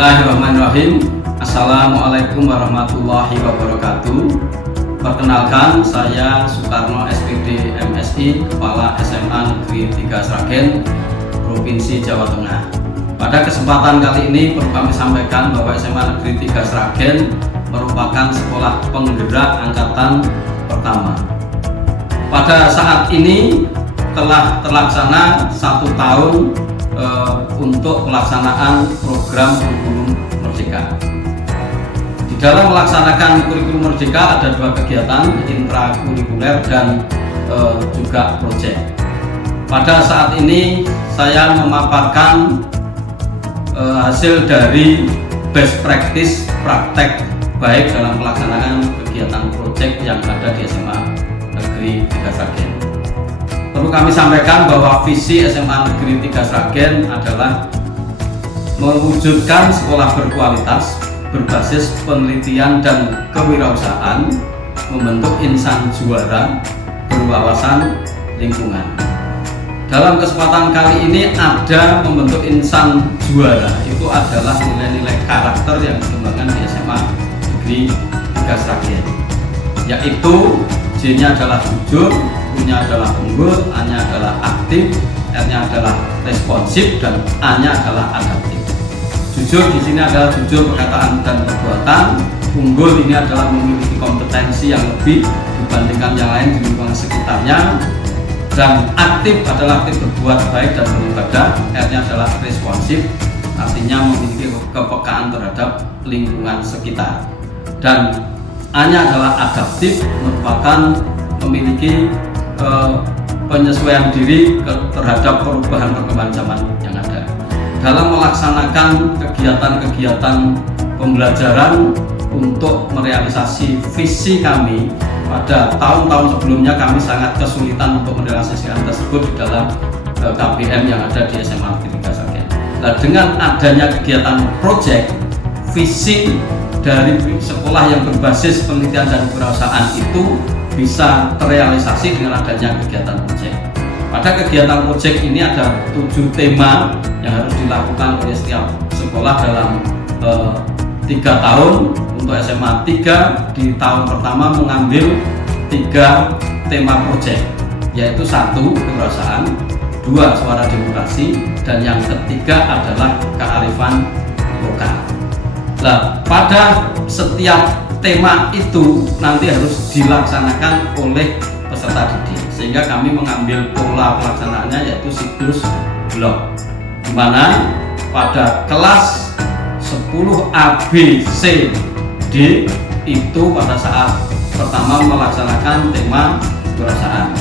Bismillahirrahmanirrahim. Assalamualaikum warahmatullahi wabarakatuh. Perkenalkan, saya Soekarno SPD MSI, Kepala SMA Negeri 3 Sragen, Provinsi Jawa Tengah. Pada kesempatan kali ini perlu kami sampaikan bahwa SMA Negeri 3 Sragen merupakan sekolah penggerak angkatan pertama. Pada saat ini telah terlaksana 1 tahun untuk pelaksanaan program kurikulum Merdeka. Di dalam melaksanakan kurikulum Merdeka ada 2 kegiatan, intrakurikuler dan juga proyek. Pada saat ini saya memaparkan hasil dari best practice praktek baik dalam pelaksanaan kegiatan proyek yang ada di SMA Negeri 3 Sragen. Perlu kami sampaikan bahwa visi SMA Negeri 3 Sragen adalah mewujudkan sekolah berkualitas, berbasis penelitian dan kewirausahaan, membentuk insan juara, berwawasan lingkungan. Dalam kesempatan kali ini ada membentuk insan juara, itu adalah nilai-nilai karakter yang dikembangkan di SMA Negeri 3 Sragen, yaitu J-nya adalah jujur, U-nya adalah unggul, A-nya adalah aktif, R-nya adalah responsif, dan A-nya adalah adaptif. Jujur di sini adalah jujur perkataan dan perbuatan. Unggul ini adalah memiliki kompetensi yang lebih dibandingkan yang lain di lingkungan sekitarnya. Dan aktif adalah aktif berbuat baik dan beribadah. R-nya adalah responsif, artinya memiliki kepekaan terhadap lingkungan sekitar. Dan A-nya adalah adaptif, merupakan memiliki penyesuaian diri terhadap perubahan perkembangan zaman yang ada. Dalam melaksanakan kegiatan-kegiatan pembelajaran untuk merealisasi visi kami pada tahun-tahun sebelumnya, kami sangat kesulitan untuk merealisasikan tersebut di dalam KBM yang ada di SMA Negeri 3 Sragen. Nah, dengan adanya kegiatan proyek, visi dari sekolah yang berbasis penelitian dan kewirausahaan itu bisa terrealisasi dengan adanya kegiatan proyek. Pada kegiatan proyek ini ada 7 tema yang harus dilakukan oleh setiap sekolah dalam 3 tahun. Untuk SMA 3 di tahun pertama mengambil 3 tema proyek, yaitu 1 kewirausahaan, 2 suara demokrasi, dan yang ketiga adalah kearifan lokal. Nah, pada setiap tema itu nanti harus dilaksanakan oleh peserta didik, sehingga kami mengambil pola pelaksanaannya yaitu siklus blok, di mana pada kelas 10 A, B, C, D itu pada saat pertama melaksanakan tema kewirausahaan.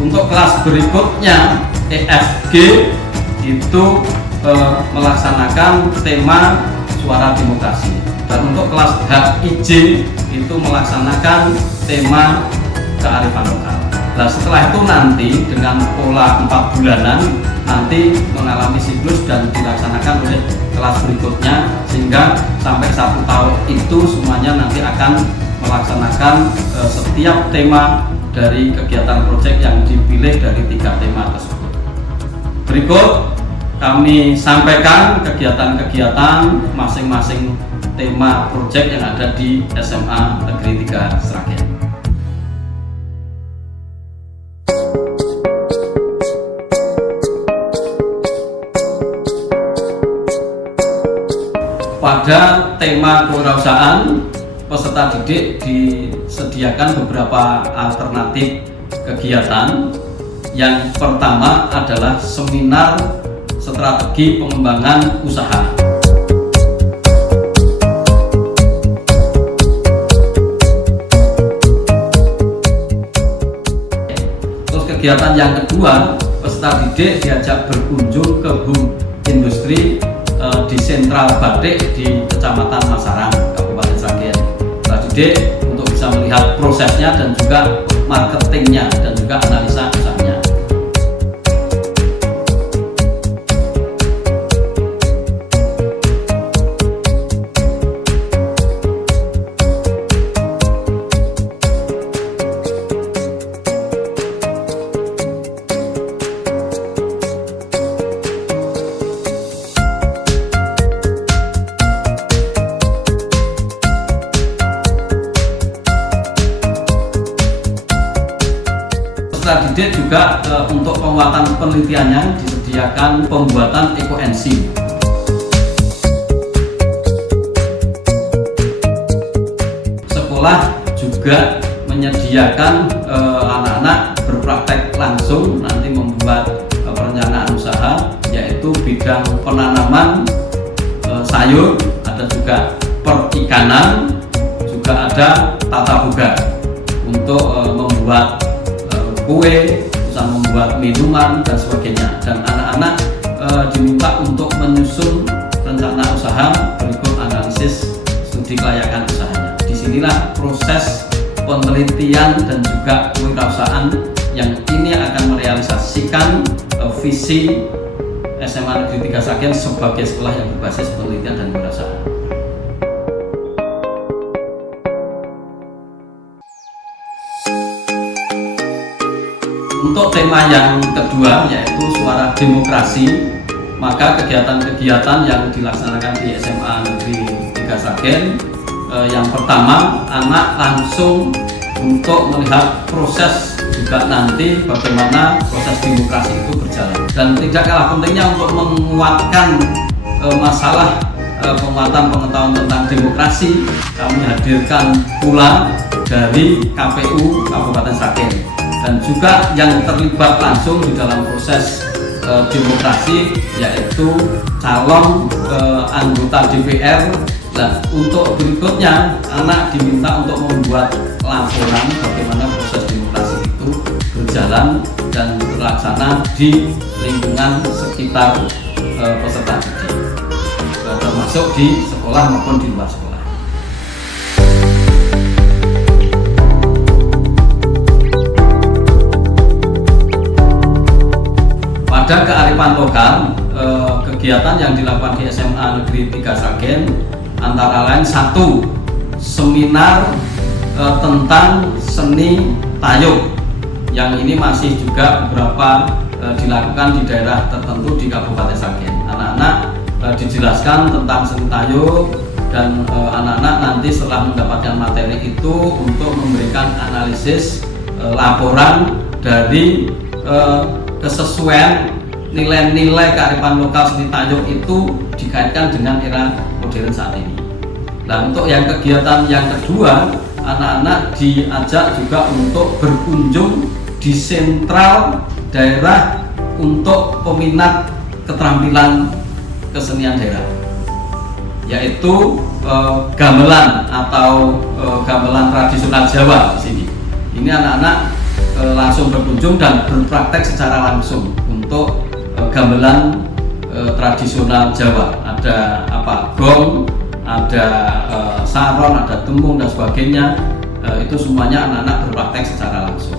Untuk kelas berikutnya E, F, G itu melaksanakan tema suara demokrasi, dan untuk kelas H, I, J itu melaksanakan tema kearifan lokal. Nah, setelah itu nanti dengan pola 4 bulanan nanti mengalami siklus dan dilaksanakan oleh kelas berikutnya, sehingga sampai 1 tahun itu semuanya nanti akan melaksanakan setiap tema dari kegiatan proyek yang dipilih dari 3 tema tersebut. Berikut kami sampaikan kegiatan-kegiatan masing-masing tema proyek yang ada di SMA Negeri 3 Sragen. Pada tema kewirausahaan, peserta didik disediakan beberapa alternatif kegiatan. Yang pertama adalah seminar strategi pengembangan usaha. Terus kegiatan yang kedua, peserta didik diajak berkunjung ke hub industri di sentral batik di Kecamatan Masarang, Kabupaten Sragen. Peserta didik untuk bisa melihat prosesnya dan juga marketingnya dan juga analisa usahanya. didik juga untuk penguatan penelitiannya disediakan pembuatan ekoenzim. Sekolah juga menyediakan anak-anak berpraktek langsung nanti membuat perencanaan usaha, yaitu bidang penanaman sayur, ada juga perikanan, juga ada tata boga untuk membuat kue, usaha membuat minuman dan sebagainya. Dan anak-anak diminta untuk menyusun rencana usaha berikut analisis studi kelayakan usahanya. Disinilah proses penelitian dan juga kewirausahaan yang ini akan merealisasikan visi SMA Negeri 3 Sragen sebagai sekolah yang berbasis penelitian dan kewirausahaan. Untuk tema yang kedua, yaitu suara demokrasi, maka kegiatan-kegiatan yang dilaksanakan di SMA Negeri 3 Sragen, yang pertama, anak langsung untuk melihat proses juga nanti bagaimana proses demokrasi itu berjalan. Dan tidak kalah pentingnya untuk menguatkan masalah penguatan pengetahuan tentang demokrasi, kami hadirkan pula dari KPU Kabupaten Sragen. Dan juga yang terlibat langsung di dalam proses demokrasi yaitu calon anggota DPR. Nah, untuk berikutnya anak diminta untuk membuat laporan bagaimana proses demokrasi itu berjalan dan terlaksana di lingkungan sekitar peserta didik, termasuk di sekolah maupun di luar sekolah. Pada kearifan lokal, kegiatan yang dilakukan di SMA Negeri 3 Sragen antara lain satu, seminar tentang seni tayub, yang ini masih juga beberapa dilakukan di daerah tertentu di Kabupaten Sragen. Anak-anak dijelaskan tentang seni tayub dan anak-anak nanti setelah mendapatkan materi itu untuk memberikan analisis laporan dari kesesuaian nilai-nilai kearifan lokal seni tayub itu dikaitkan dengan era modern saat ini. Nah, untuk yang kegiatan yang kedua, anak-anak diajak juga untuk berkunjung di sentral daerah untuk peminat keterampilan kesenian daerah, yaitu gamelan atau gamelan tradisional Jawa di sini. Ini anak-anak langsung berkunjung dan berpraktek secara langsung untuk gamelan tradisional Jawa. Ada gong, ada saron, ada tembung dan sebagainya. Itu semuanya anak-anak berpraktek secara langsung.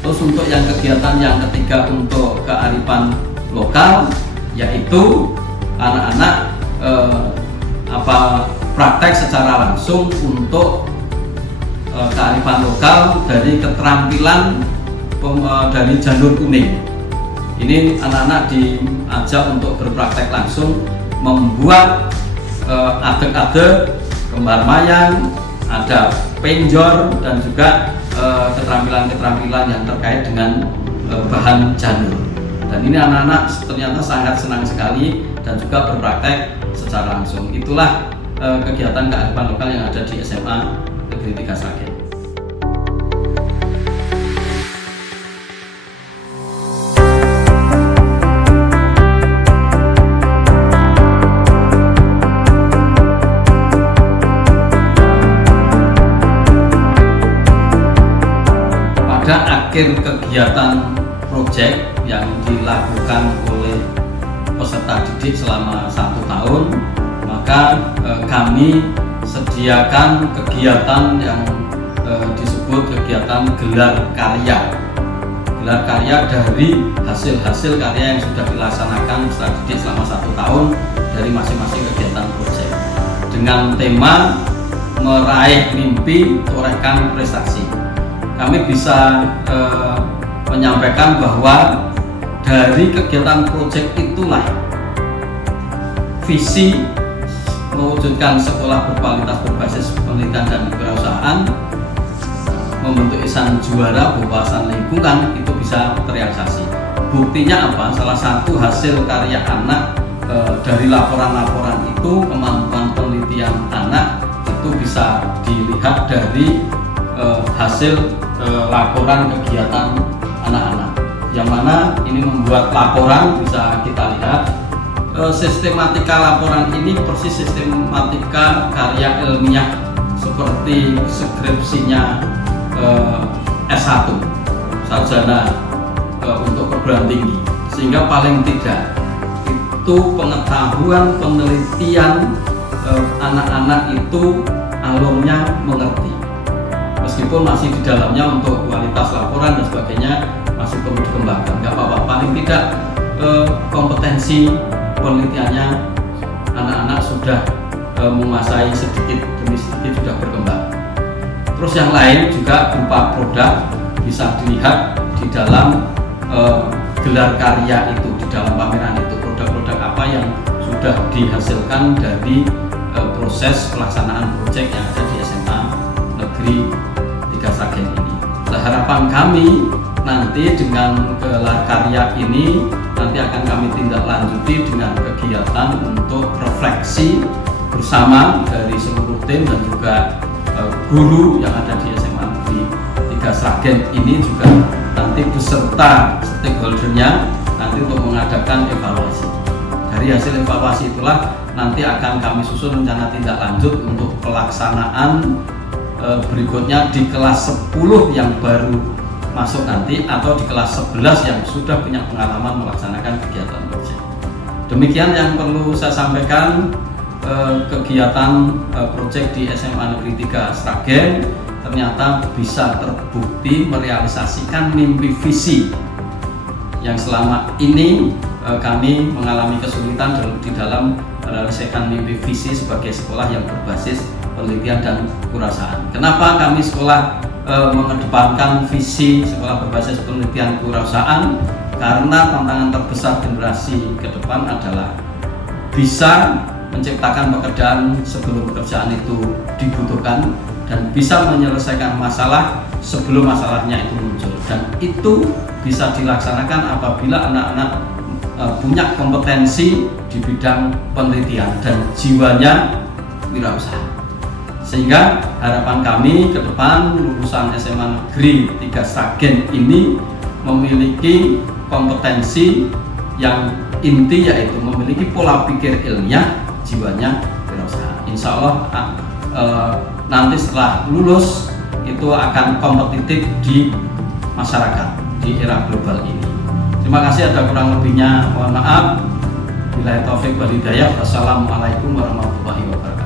Terus untuk yang kegiatan yang ketiga untuk kearifan lokal, yaitu anak-anak praktek secara langsung untuk kearifan lokal dari keterampilan dari janur kuning. Ini anak-anak diajak untuk berpraktek langsung membuat adek-adek, kembar mayang, ada penjor dan juga keterampilan-keterampilan yang terkait dengan bahan janur. Dan ini anak-anak ternyata sangat senang sekali dan juga berpraktek secara langsung. Itulah kegiatan kearifan lokal yang ada di SMA Negeri 3 Sragen. Akhir kegiatan proyek yang dilakukan oleh peserta didik selama 1 tahun, maka kami sediakan kegiatan yang disebut kegiatan gelar karya. Gelar karya dari hasil-hasil karya yang sudah dilaksanakan peserta didik selama 1 tahun dari masing-masing kegiatan proyek, dengan tema meraih mimpi, torehkan prestasi. Kami bisa menyampaikan bahwa dari kegiatan proyek itulah visi mewujudkan sekolah berkualitas berbasis penelitian dan kewirausahaan, membentuk insan juara berwawasan lingkungan itu bisa bisa terrealisasi. Buktinya apa? Salah satu hasil karya anak dari laporan-laporan itu, kemampuan penelitian anak itu bisa dilihat dari hasil laporan kegiatan anak-anak, yang mana ini membuat laporan bisa kita lihat sistematika laporan ini persis sistematika karya ilmiah seperti skripsinya S1 sarjana untuk perguruan tinggi, sehingga paling tidak itu pengetahuan penelitian anak-anak itu alurnya mengerti, meskipun masih di dalamnya untuk kualitas laporan dan sebagainya masih perlu dikembangkan. Nggak apa-apa, paling tidak kompetensi penelitiannya anak-anak sudah menguasai sedikit demi sedikit, sudah berkembang. Terus yang lain juga berupa produk bisa dilihat di dalam gelar karya itu, di dalam pameran itu, produk-produk apa yang sudah dihasilkan dari proses pelaksanaan proyek yang ada di SMA Negeri 3 Sragen ini. Nah, harapan kami nanti dengan gelar karya ini nanti akan kami tindak lanjuti dengan kegiatan untuk refleksi bersama dari seluruh tim dan juga guru yang ada di SMA Negeri 3 Sragen ini, juga nanti beserta stakeholdernya nanti untuk mengadakan evaluasi. Dari hasil evaluasi itulah nanti akan kami susun rencana tindak lanjut untuk pelaksanaan berikutnya di kelas 10 yang baru masuk nanti, atau di kelas 11 yang sudah punya pengalaman melaksanakan kegiatan proyek. Demikian yang perlu saya sampaikan. Kegiatan proyek di SMA Negeri 3 Sragen ternyata bisa terbukti merealisasikan mimpi visi yang selama ini kami mengalami kesulitan di dalam merealisasikan mimpi visi sebagai sekolah yang berbasis penelitian dan kewirausahaan. Kenapa kami sekolah mengedepankan visi sekolah berbasis penelitian kewirausahaan? Karena tantangan terbesar generasi ke depan adalah bisa menciptakan pekerjaan sebelum pekerjaan itu dibutuhkan dan bisa menyelesaikan masalah sebelum masalahnya itu muncul, dan itu bisa dilaksanakan apabila anak-anak punya kompetensi di bidang penelitian dan jiwanya wirausaha. Sehingga harapan kami ke depan lulusan SMA Negeri 3 Sragen ini memiliki kompetensi yang inti, yaitu memiliki pola pikir ilmiah, jiwanya wirausaha. Insya Allah nanti setelah lulus itu akan kompetitif di masyarakat di era global ini. Terima kasih, ada kurang lebihnya mohon maaf. Billahi taufik wal hidayah. Wassalamualaikum warahmatullahi wabarakatuh.